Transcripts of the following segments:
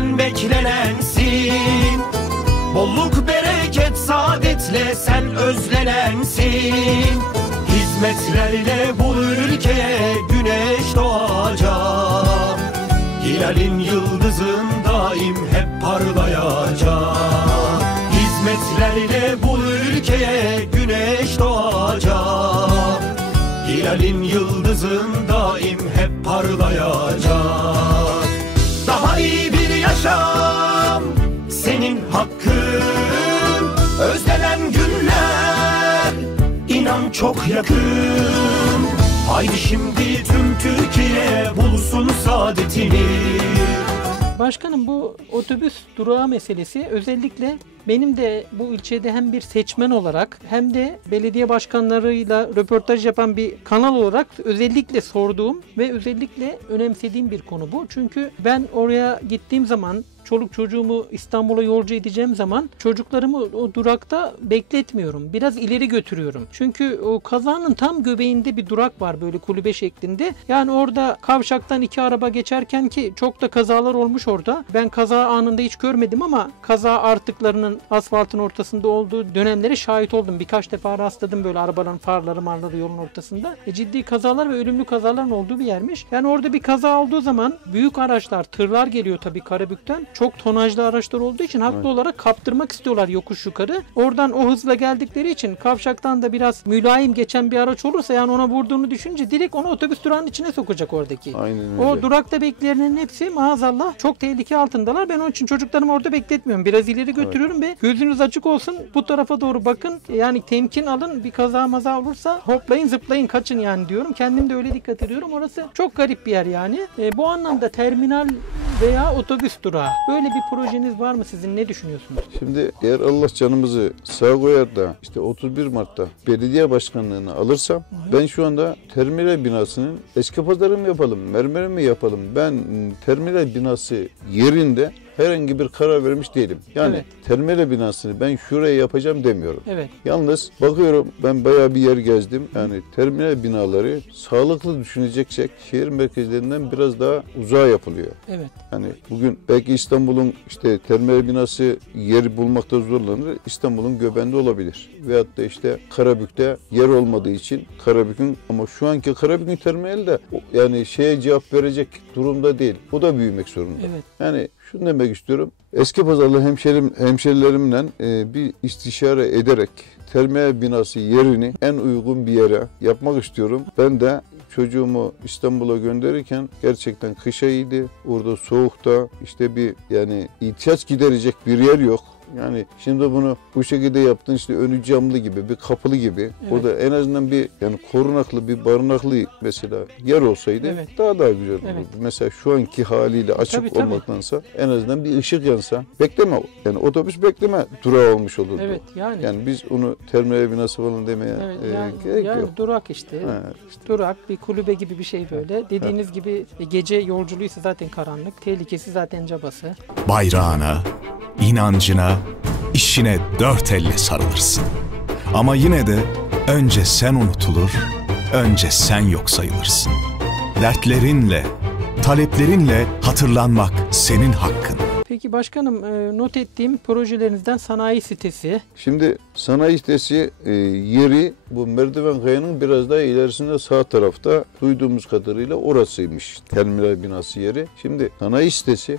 sen beklenensin. Bolluk, bereket, saadetle sen özlenensin. Hizmetlerle bu ülkeye güneş doğacak. Hilalin yıldızın daim hep parlayacak. Hizmetlerle bu ülkeye güneş doğacak. Hilalin yıldızın daim hep parlayacak. Daha iyi bir yaşam senin hakkın. Özlenen günler inan çok yakın. Haydi şimdi tüm Türkiye bulsun saadetini. Başkanım, bu otobüs durağı meselesi özellikle benim de bu ilçede hem bir seçmen olarak hem de belediye başkanlarıyla röportaj yapan bir kanal olarak özellikle sorduğum ve özellikle önemsediğim bir konu bu. Çünkü ben oraya gittiğim zaman, çoluk çocuğumu İstanbul'a yolcu edeceğim zaman çocuklarımı o durakta bekletmiyorum. Biraz ileri götürüyorum. Çünkü o kazanın tam göbeğinde bir durak var, böyle kulübe şeklinde. Yani orada kavşaktan iki araba geçerken, ki çok da kazalar olmuş orada. Ben kaza anında hiç görmedim ama kaza artıklarının asfaltın ortasında olduğu dönemlere şahit oldum. Birkaç defa rastladım böyle arabaların farları yolun ortasında. Ciddi kazalar ve ölümlü kazaların olduğu bir yermiş. Yani orada bir kaza olduğu zaman büyük araçlar, tırlar geliyor tabii Karabük'ten. Çok tonajlı araçlar olduğu için haklı olarak kaptırmak istiyorlar yokuş yukarı. Oradan o hızla geldikleri için kavşaktan da biraz mülayim geçen bir araç olursa, yani ona vurduğunu düşünce direkt onu otobüs durağının içine sokacak oradaki. Aynen öyle. O durakta bekleyenlerin hepsi maazallah çok tehlike altındalar. Ben onun için çocuklarımı orada bekletmiyorum. Biraz ileri götürüyorum ve gözünüz açık olsun, bu tarafa doğru bakın. Yani temkin alın, bir kaza maza olursa hoplayın zıplayın kaçın yani diyorum. Kendim de öyle dikkat ediyorum. Orası çok garip bir yer yani. Bu anlamda terminal veya otobüs durağı, böyle bir projeniz var mı sizin? Ne düşünüyorsunuz? Şimdi eğer Allah canımızı sağ koyar da işte 31 Mart'ta belediye başkanlığını alırsam, ben şu anda terminal binasının eski pazarı mı yapalım, mermer mi yapalım? Ben terminal binası yerinde herhangi bir karar vermiş değilim. Yani terminal binasını ben şuraya yapacağım demiyorum. Evet. Yalnız bakıyorum, ben bayağı bir yer gezdim. Yani terminal binaları sağlıklı düşüneceksek şehir merkezlerinden biraz daha uzağa yapılıyor. Evet. Yani bugün belki İstanbul'un işte terminal binası yeri bulmakta zorlanır. İstanbul'un göbeğinde olabilir. Veyahut da işte Karabük'te yer olmadığı için Karabük'ün, ama şu anki Karabük'ün terminali de yani şeye cevap verecek durumda değil. O da büyümek zorunda. Evet. Yani şunu demek istiyorum. Eski pazarlı hemşerilerimle bir istişare ederek terminal binası yerini en uygun bir yere yapmak istiyorum. Ben de çocuğumu İstanbul'a gönderirken gerçekten kışa iyiydi. Orada soğukta işte bir yani ihtiyaç giderecek bir yer yok. Yani şimdi bunu bu şekilde yaptın, işte önü camlı gibi, bir kapılı gibi. Evet. Orada en azından bir yani korunaklı, bir barınaklı mesela yer olsaydı daha güzel olurdu. Evet. Mesela şu anki haliyle açık olmaktansa en azından bir ışık yansa, bekleme yani otobüs bekleme durağı olmuş olurdu. Evet yani. Yani biz onu terminal binası falan demeye gerek yok. Durak işte. Durak, bir kulübe gibi bir şey böyle. Dediğiniz gibi gece yolculuğuysa zaten karanlık, tehlikesi zaten cabası. Bayrağına, inancına, işine dört elle sarılırsın. Ama yine de önce sen unutulur, önce sen yok sayılırsın. Dertlerinle, taleplerinle hatırlanmak senin hakkın. Peki başkanım, not ettiğim projelerinizden sanayi sitesi. Şimdi sanayi sitesi yeri bu Merdiven Kaya'nın biraz daha ilerisinde sağ tarafta, duyduğumuz kadarıyla orasıymış terminal binası yeri. Şimdi sanayi sitesi,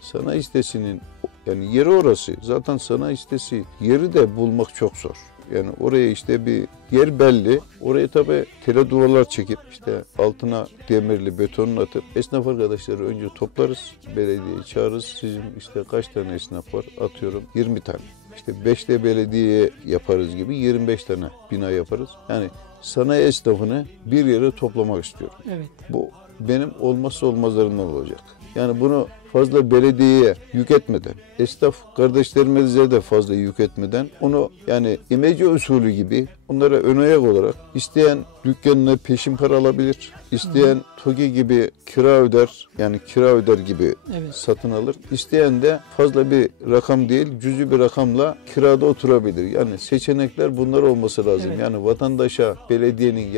sanayi sitesinin yani yeri orası. Zaten sanayi sitesi yeri de bulmak çok zor. Yani oraya işte bir yer belli. Oraya tabii tele duvarlar çekip işte altına demirli betonunu atıp esnaf arkadaşları önce toplarız. Belediyeyi çağırırız. Sizin işte kaç tane esnaf var? Atıyorum 20 tane. İşte 5'te belediyeye yaparız gibi 25 tane bina yaparız. Yani sanayi esnafını bir yere toplamak istiyorum. Evet. Bu benim olmazsa olmazlarından olacak. Yani bunu fazla belediyeye yük etmeden, esnaf kardeşlerimize de fazla yük etmeden, onu yani imece usulü gibi onlara ön ayak olarak isteyen dükkanına peşin para alabilir, isteyen TOGİ gibi kira öder, yani kira öder gibi satın alır. İsteyen de fazla bir rakam değil, cüzi bir rakamla kirada oturabilir. Yani seçenekler bunlar olması lazım. Evet. Yani vatandaşa belediyenin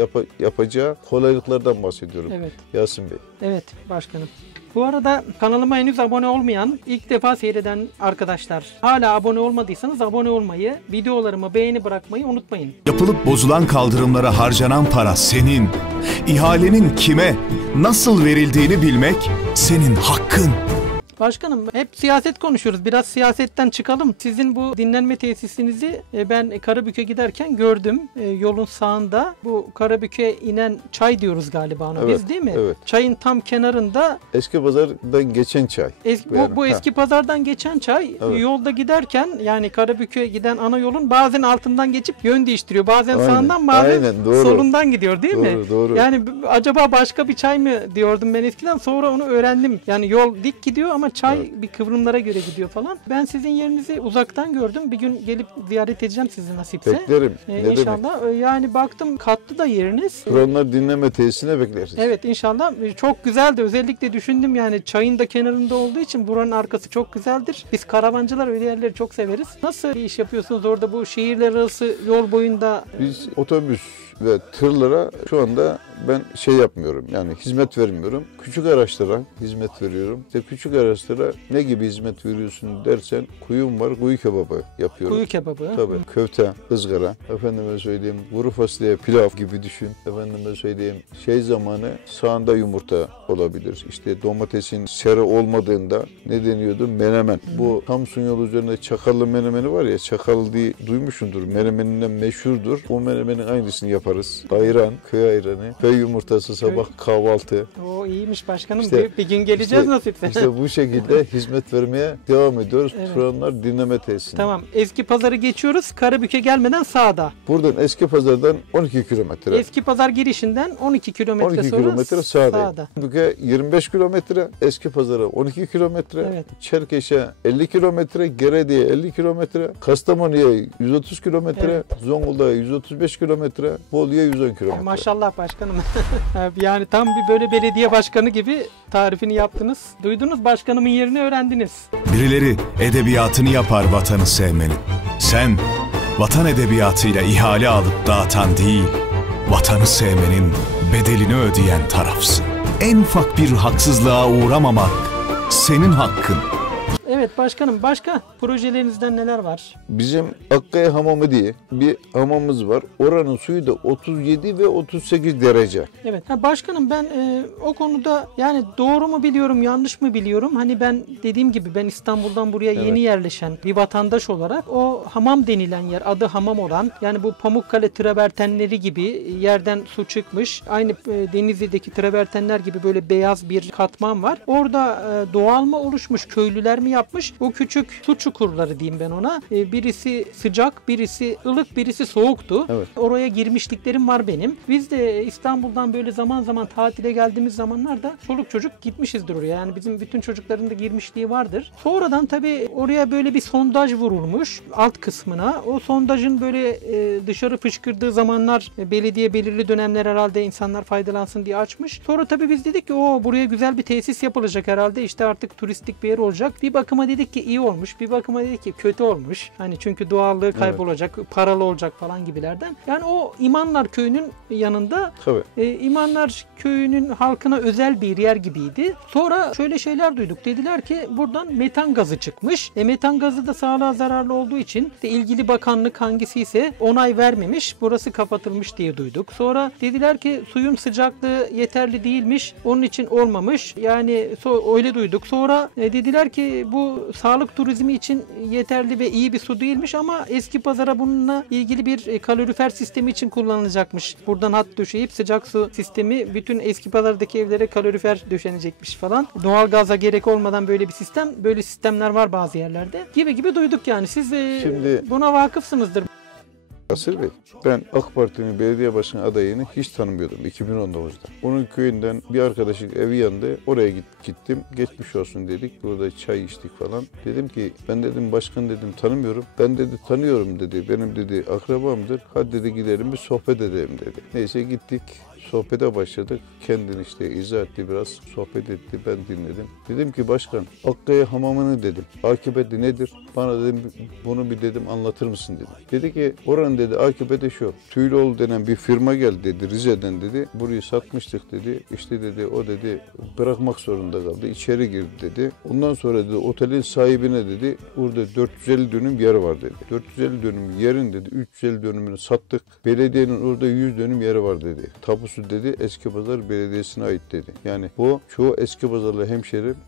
yapacağı kolaylıklardan bahsediyorum. Evet. Yasin Bey. Evet başkanım. Bu arada kanalıma henüz abone olmayan, ilk defa seyreden arkadaşlar, hala abone olmadıysanız abone olmayı, videolarıma beğeni bırakmayı unutmayın. Yapılıp bozulan kaldırımlara harcanan para senin. İhalenin kime, nasıl verildiğini bilmek senin hakkın. Başkanım, hep siyaset konuşuyoruz. Biraz siyasetten çıkalım. Sizin bu dinlenme tesisinizi ben Karabük'e giderken gördüm. Yolun sağında bu Karabük'e inen çay diyoruz galiba ona. Evet, Biz değil mi? evet. Çayın tam kenarında. Eski pazardan geçen çay. Bu eski pazardan geçen çay, Evet. yolda giderken, yani Karabük'e giden ana yolun bazen altından geçip yön değiştiriyor. Bazen Aynen, sağından, bazen aynen, doğru. solundan gidiyor değil mi? Doğru. Yani acaba başka bir çay mı diyordum ben eskiden, sonra onu öğrendim. Yani yol dik gidiyor ama çay bir kıvrımlara göre gidiyor falan. Ben sizin yerinizi uzaktan gördüm. Bir gün gelip ziyaret edeceğim sizi nasipse. Beklerim. Ne İnşallah. demek? Yani baktım katlı da yeriniz. Fıranlar dinleme tesisine bekleriz. Evet, inşallah. Çok güzeldi. Özellikle düşündüm, yani çayın da kenarında olduğu için buranın arkası çok güzeldir. Biz karavancılar öyle yerleri çok severiz. Nasıl bir iş yapıyorsunuz orada bu şehirler arası yol boyunda? Biz otobüs ve tırlara şu anda ben yapmıyorum, yani hizmet vermiyorum. Küçük araçlara hizmet veriyorum. İşte küçük araçlara ne gibi hizmet veriyorsun dersen, kuyum var, kuyu kebabı yapıyorum. Kuyu kebabı. Tabii. Köfte, ızgara, efendime söyleyeyim kuru fasulye, pilav gibi düşün. Efendime söyleyeyim zamanı sağında yumurta olabilir. İşte domatesin seri olmadığında ne deniyordu? Menemen. Bu Samsun yolu üzerinde Çakallı menemeni var ya, Çakallı diye duymuşsundur. Menemeninden meşhurdur. O menemenin aynısını yaparız. Ayran, köy ayranı, köy yumurtası sabah kahvaltı. O iyiymiş başkanım. İşte- bir gün geleceğiz nasipse. İşte bu şekilde hizmet vermeye devam ediyoruz. Evet. Turanlar dinleme tesisinde. Tamam. Eski pazarı geçiyoruz. Karabük'e gelmeden sağda. Buradan eski pazardan 12 kilometre. Eski pazar girişinden 12 kilometre 12 sonra kilometre sağda. sağda. Karabük'e 25 kilometre, eski pazara 12 kilometre, Evet. Çerkeş'e 50 kilometre, Geredi'ye 50 kilometre, Kastamonu'ya 130 kilometre, Evet. Zonguldak'a 135 kilometre, Bolu'ya 110 kilometre. Maşallah başkanım. Yani tam bir böyle belediye başkanı gibi tarifini yaptınız. Duydunuz, başkanımın yerini öğrendiniz. Birileri edebiyatını yapar vatanı sevmenin. Sen vatan edebiyatıyla ihale alıp dağıtan değil, vatanı sevmenin bedelini ödeyen tarafsın. En ufak bir haksızlığa uğramamak senin hakkın. Evet başkanım, başka projelerinizden neler var? Bizim Akkaya Hamamı diye bir hamamımız var. Oranın suyu da 37 ve 38 derece. Evet. Başkanım, ben o konuda yani doğru mu biliyorum, yanlış mı biliyorum? Hani ben dediğim gibi, ben İstanbul'dan buraya yeni yerleşen bir vatandaş olarak o hamam denilen yer, adı hamam olan, yani bu Pamukkale travertenleri gibi yerden su çıkmış. Aynı Denizli'deki travertenler gibi böyle beyaz bir katman var. Orada doğal mı oluşmuş, köylüler mi yapmış? O küçük su çukurları diyeyim ben ona. Birisi sıcak, birisi ılık, birisi soğuktu. Evet. Oraya girmişliklerim var benim. Biz de İstanbul'dan böyle zaman zaman tatile geldiğimiz zamanlarda çoluk çocuk gitmişizdir oraya. Yani bizim bütün çocukların da girmişliği vardır. Sonradan tabii oraya böyle bir sondaj vurulmuş alt kısmına. O sondajın böyle dışarı fışkırdığı zamanlar belediye belirli dönemler herhalde insanlar faydalansın diye açmış. Sonra tabii biz dedik ki buraya güzel bir tesis yapılacak herhalde. İşte artık turistik bir yer olacak. Bir bakıma dedik ki iyi olmuş. Bir bakıma dedik ki kötü olmuş. Hani çünkü doğallığı kaybolacak, paralı olacak falan gibilerden. Yani o İmanlar Köyü'nün yanında İmanlar Köyü'nün halkına özel bir yer gibiydi. Sonra şöyle şeyler duyduk. Dediler ki buradan metan gazı çıkmış. Metan gazı da sağlığa zararlı olduğu için de ilgili bakanlık hangisi ise onay vermemiş. Burası kapatılmış diye duyduk. Sonra dediler ki suyun sıcaklığı yeterli değilmiş. Onun için olmamış. Yani öyle duyduk. Sonra dediler ki bu sağlık turizmi için yeterli ve iyi bir su değilmiş ama eski pazara bununla ilgili bir kalorifer sistemi için kullanılacakmış. Buradan hat döşeyip sıcak su sistemi bütün eski pazardaki evlere kalorifer döşenecekmiş falan. Doğal gaza gerek olmadan böyle bir sistem, böyle sistemler var bazı yerlerde. Gibi duyduk yani. Siz Şimdi buna vakıfsınızdır. Asır Bey, ben AK Parti'nin belediye başkanı adayını hiç tanımıyordum 2019'da. Onun köyünden bir arkadaşın evi yandı. Oraya gittim. Geçmiş olsun dedik. Burada çay içtik falan. Dedim ki ben dedim başkan dedim tanımıyorum. Ben dedi tanıyorum dedi. Benim dedi akrabamdır. Hadi dedi gidelim bir sohbet edelim dedi. Neyse gittik. sohbete başladık. Kendini işte izah etti, biraz sohbet etti, ben dinledim. Dedim ki başkan, Akkaya hamamını dedim, akıbeti nedir? Bana dedim bunu bir dedim anlatır mısın dedim. Dedi ki oranın dedi akıbeti şu. Tüylüoğlu denen bir firma geldi dedi, Rize'den dedi. Burayı satmıştık dedi. İşte dedi o dedi bırakmak zorunda kaldı. İçeri girdi dedi. Ondan sonra dedi otelin sahibine dedi orada 450 dönüm yer var dedi. 450 dönüm yerin dedi 350 dönümünü sattık. Belediyenin orada 100 dönüm yeri var dedi. Tapusu dedi Eskipazarı Belediyesi'ne ait dedi. Yani bu çoğu Eskipazarlı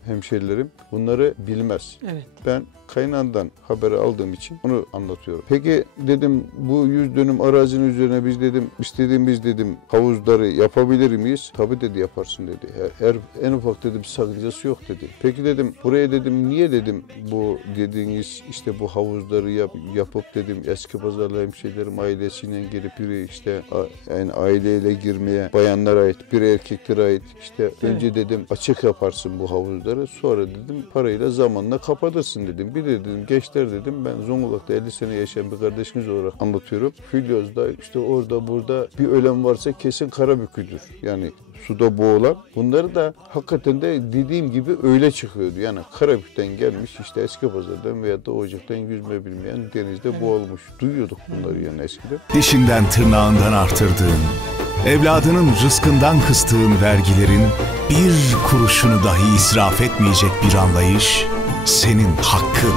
hemşerilerim bunları bilmez. Evet. Ben kaynağından haberi aldığım için onu anlatıyorum. Peki dedim bu 100 dönüm arazinin üzerine biz dedim istediğimiz dedim havuzları yapabilir miyiz? Tabii dedi yaparsın dedi. En ufak dedim sakıncası yok dedi. Peki dedim buraya dedim niye dedim bu dediğiniz işte bu havuzları yapıp dedim Eskipazarlı hemşehrilerim ailesiyle gelip biri işte yani aileyle girmeye bayanlara ait bir erkeklere ait işte önce dedim açık yaparsın bu havuzları sonra dedim parayla zamanla kapatırsın dedim. Bir de dedim gençler dedim ben Zonguldak'ta 50 sene yaşayan bir kardeşiniz olarak anlatıyorum. Filyoz'da işte orada burada bir ölen varsa kesin Karabükü'dür. Yani suda boğulan. Bunları da hakikaten de dediğim gibi öyle çıkıyordu. Yani Karabük'ten gelmiş işte Eskipazar'dan veya da Ocak'tan yüzme bilmeyen denizde boğulmuş. Duyuyorduk bunları yani eskiden. Dişinden tırnağından artırdığın, evladının rızkından kıstığın vergilerin bir kuruşunu dahi israf etmeyecek bir anlayış senin hakkın.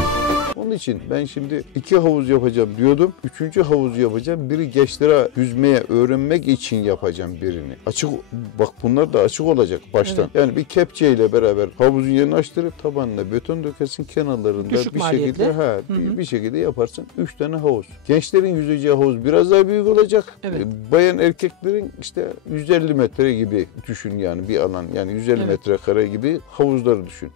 Onun için ben şimdi 2 havuz yapacağım diyordum. 3. havuzu yapacağım. Biri gençlere yüzmeyi öğrenmek için yapacağım birini. Açık bak bunlar da açık olacak baştan. Evet. Yani bir kepçeyle beraber havuzun yerini açtırıp tabanına beton dökersin kenarlarında düşük bir maliyetli şekilde bir şekilde yaparsın. 3 tane havuz. Gençlerin yüzeceği havuz biraz daha büyük olacak. Evet. Bayan erkeklerin işte 150 metre gibi düşün yani bir alan yani 150 metrekare gibi havuzları düşün.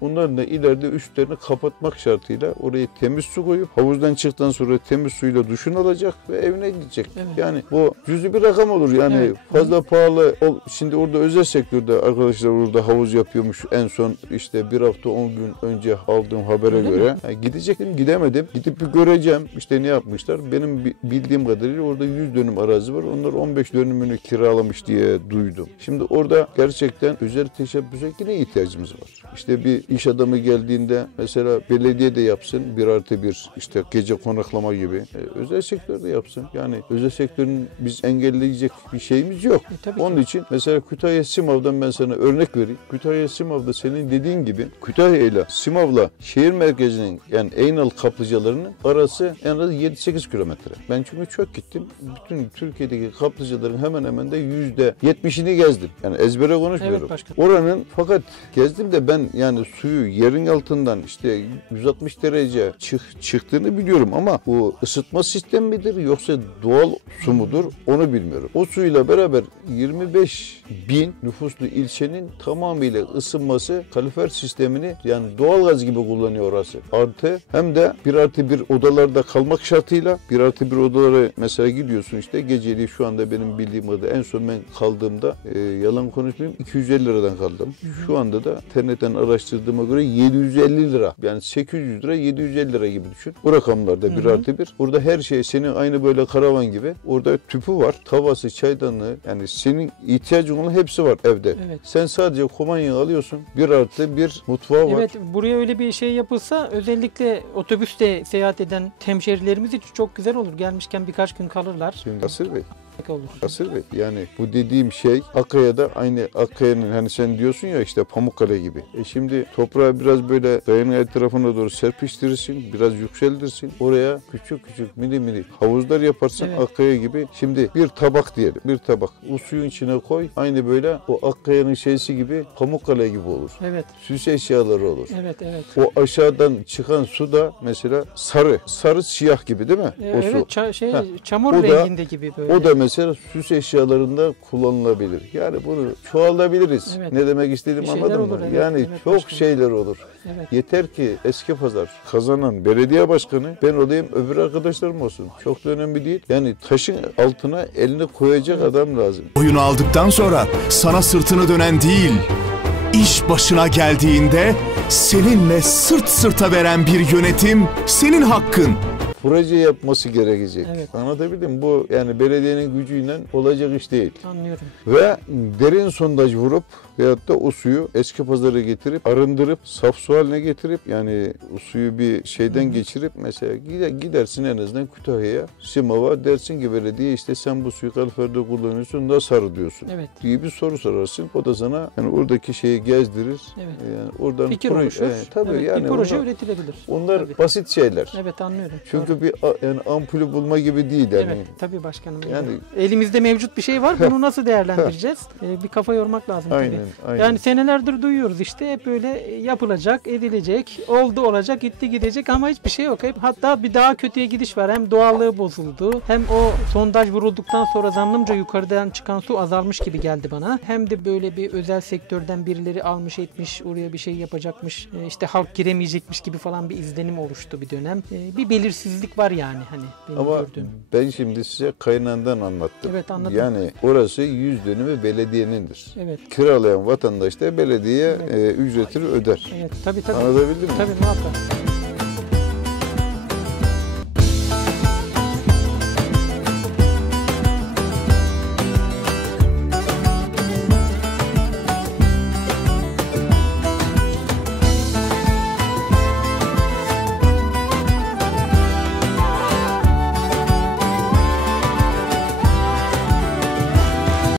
Bunların da ileride üstlerini kapatmak şartıyla oraya temiz su koyup havuzdan çıktıktan sonra temiz suyla duşunu alacak ve evine gidecek. Evet. Yani bu cüzi bir rakam olur yani fazla pahalı. Şimdi orada özel sektörde arkadaşlar orada havuz yapıyormuş en son işte bir hafta 10 gün önce aldığım habere göre. Yani gidecektim gidemedim. Gidip bir göreceğim işte ne yapmışlar. Benim bildiğim kadarıyla orada 100 dönüm arazi var. Onlar 15 dönümünü kiralamış diye duydum. Şimdi orada gerçekten özel teşebbüse yine ihtiyacımız var. İşte bir iş adamı geldiğinde mesela belediye de yapsın 1+1 işte gece konaklama gibi özel sektörde yapsın. Yani özel sektörün biz engelleyecek bir şeyimiz yok. Onun için mesela Kütahya Simav'dan ben sana örnek vereyim. Kütahya Simav'da senin dediğin gibi Kütahya ile Simav'la şehir merkezinin yani Eynal kaplıcalarının arası en az 7-8 kilometre. Ben çünkü çok gittim. Bütün Türkiye'deki kaplıcaların hemen hemen de %70'ini gezdim. Yani ezbere konuşmuyorum. Evet, oranın fakat gezdim de ben yani suyu yerin altından işte 160 derece çıktığını biliyorum ama bu ısıtma sistemi midir yoksa doğal su mudur onu bilmiyorum. O suyla beraber 25.000 nüfuslu ilçenin tamamıyla ısınması kalorifer sistemini yani doğalgaz gibi kullanıyor orası. Artı hem de 1+1 odalarda kalmak şartıyla 1+1 odalara mesela gidiyorsun işte geceliği şu anda benim bildiğim kadarıyla en son ben kaldığımda yalan konuşmayayım 250 liradan kaldım. Şu anda da internetten araştırdığıma göre 750 lira yani 800 lira 750 lira gibi düşün. Bu rakamlarda 1+1. Orada her şey senin aynı böyle karavan gibi. Orada tüpü var, tavası, çaydanlığı yani senin ihtiyacın olan hepsi var evde. Evet. Sen sadece kumanyayı alıyorsun. 1+1 mutfağı var. Evet buraya öyle bir şey yapılsa özellikle otobüste seyahat eden hemşerilerimiz için çok güzel olur. Gelmişken birkaç gün kalırlar. Şimdi Asır Bey. Asır Bey yani bu dediğim şey Akkaya'da aynı Akkaya'nın hani sen diyorsun ya işte Pamukkale gibi. Şimdi toprağı biraz böyle dayanın etrafına doğru serpiştirirsin, biraz yükseltirsin. Oraya küçük küçük mini havuzlar yaparsın Akkaya gibi. Şimdi bir tabak diyelim, bir tabak. O suyun içine koy. Aynı böyle o Akkaya'nın şeysi gibi Pamukkale gibi olur. Evet. Süs eşyaları olur. Evet. O aşağıdan çıkan su da mesela sarı siyah gibi değil mi? O su. Çamur renginde gibi böyle. O da mesela süs eşyalarında kullanılabilir. Yani bunu çoğaltabiliriz. Evet. Ne demek istediğimi anladın mı? Yani çok şeyler olur. Evet. Yeter ki Eskipazar kazanan belediye başkanı ben olayım öbür arkadaşlarım olsun. Çok da önemli değil. Yani taşın altına elini koyacak adam lazım. Oyunu aldıktan sonra sana sırtını dönen değil, iş başına geldiğinde seninle sırt sırta veren bir yönetim senin hakkın. proje yapması gerekecek. Evet. Anlatabildim mi? Bu yani belediyenin gücüyle olacak iş değil. Anlıyorum. Ve derin sondaj vurup veyahut da o suyu eski pazara getirip arındırıp saf su haline getirip yani o suyu bir şeyden geçirip mesela gidersin en azından Kütahya'ya, Simav'a dersin ki belediye işte sen bu suyu kaloriferde kullanıyorsun nasıl arıtıyorsun Evet. diye bir soru sorarsın. O da sana yani oradaki şeyi gezdirir. Evet. Yani oradan Fikir oluşur. tabii Evet, yani bir proje onlar, üretilebilir. onlar Tabii. basit şeyler. Evet, anlıyorum. Çünkü Doğru. bir yani ampulü bulma gibi değil yani. Evet, tabii başkanım. Yani Elimizde mevcut bir şey var. Bunu nasıl değerlendireceğiz? Bir kafa yormak lazım tabii. aynen. Yani senelerdir duyuyoruz işte hep böyle yapılacak, edilecek, oldu olacak, gitti gidecek ama hiçbir şey yok. Hep hatta bir daha kötüye gidiş var. Hem doğallığı bozuldu, hem o sondaj vurulduktan sonra zannımca yukarıdan çıkan su azalmış gibi geldi bana. Hem de böyle bir özel sektörden birileri almış etmiş, oraya bir şey yapacakmış, işte halk giremeyecekmiş gibi falan bir izlenim oluştu bir dönem. Bir belirsizlik var yani hani benim ama gördüğüm. ben şimdi size kaynağından anlattım. Evet, anladım. Yani orası 100 dönümü belediyenindir. Evet. Kiralayan vatandaş da belediye ücretini öder. Evet, tabii. Anlatabildim mi? Tabii, muhakkak.